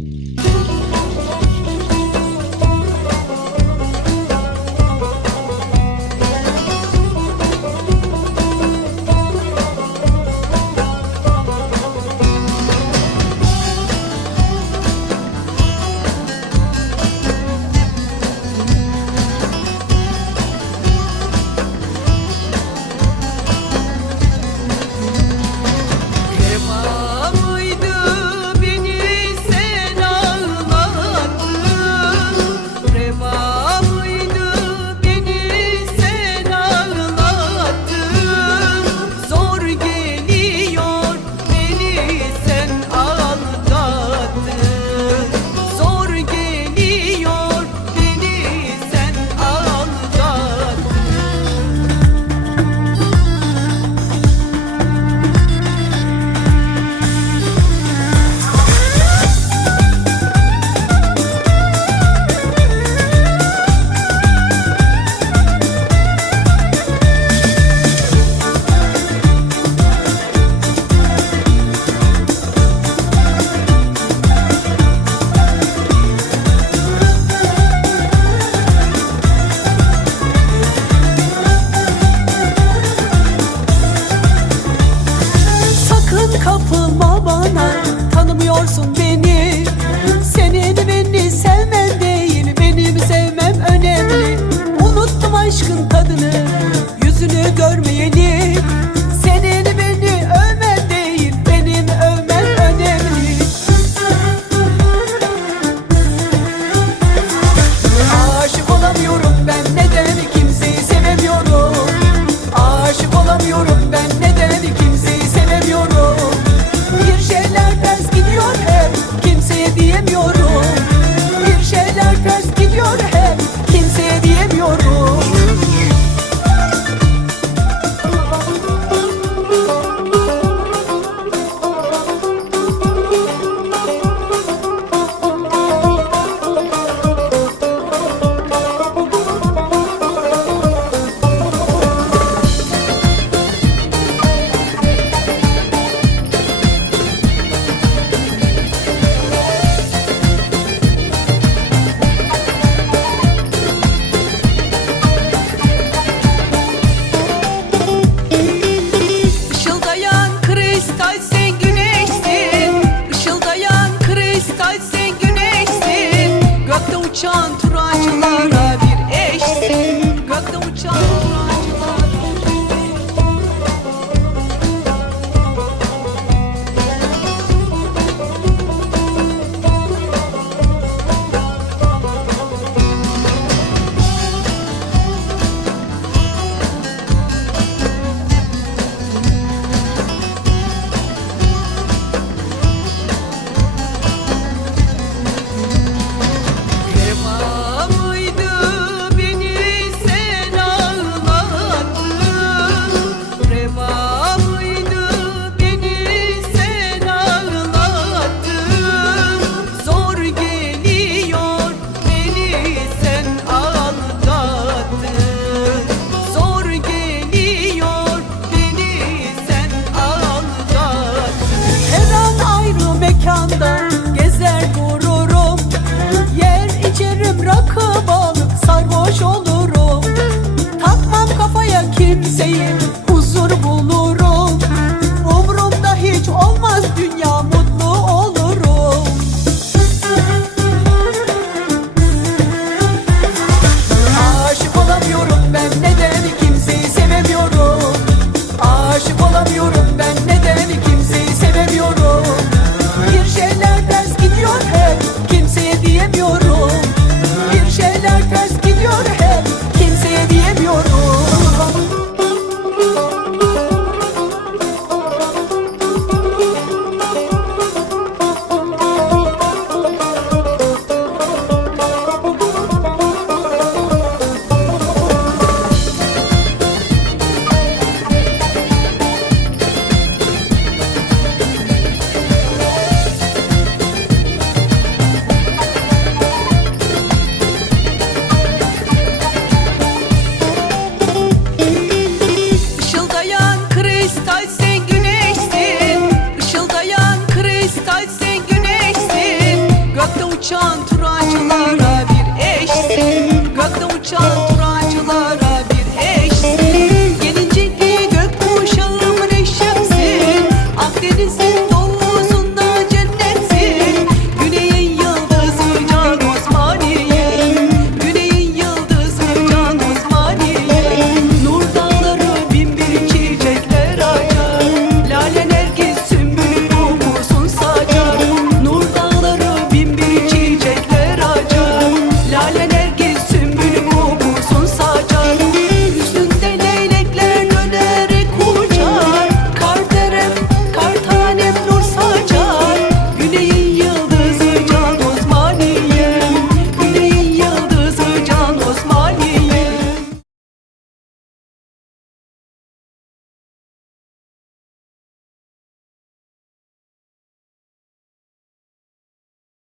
Reva uçan